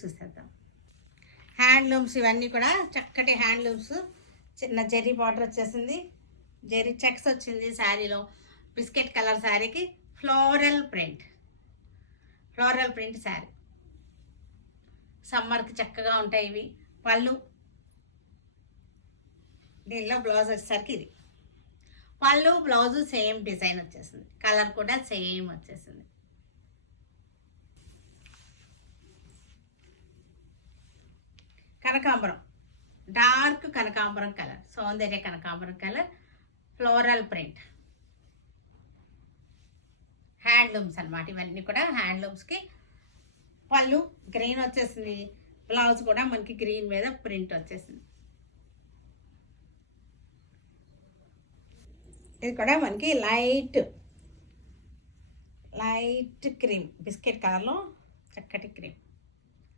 చూసేద్దాం. హ్యాండ్లూమ్స్ ఇవన్నీ కూడా చక్కటి హ్యాండ్లూమ్స్. చిన్న జెర్రీ బార్డర్ వచ్చేసింది, జెర్రీ చెక్స్ వచ్చింది శారీలో. బిస్కెట్ కలర్ శారీకి ఫ్లోరల్ ప్రింట్ శారీ. సమ్మర్కి చక్కగా ఉంటాయి ఇవి. పళ్ళు, దీనిలో బ్లౌజ్ వచ్చేసరికి ఇది పళ్ళు, బ్లౌజు సేమ్ డిజైన్ వచ్చేసింది, కలర్ కూడా సేమ్ వచ్చేసింది. కనకాంబరం, డార్క్ కనకాంబరం కలర్, సౌందర్య కనకాంబరం కలర్, ఫ్లోరల్ ప్రింట్. హ్యాండ్లూమ్స్ అనమాట ఇవన్నీ కూడా. హ్యాండ్లూమ్స్కి పళ్ళు గ్రీన్ వచ్చేసింది, బ్లౌజ్ కూడా మనకి గ్రీన్ మీద ప్రింట్ వచ్చేసింది. ఇది కూడా మనకి లైట్ క్రీమ్, బిస్కెట్ కలర్లో చక్కటి క్రీమ్.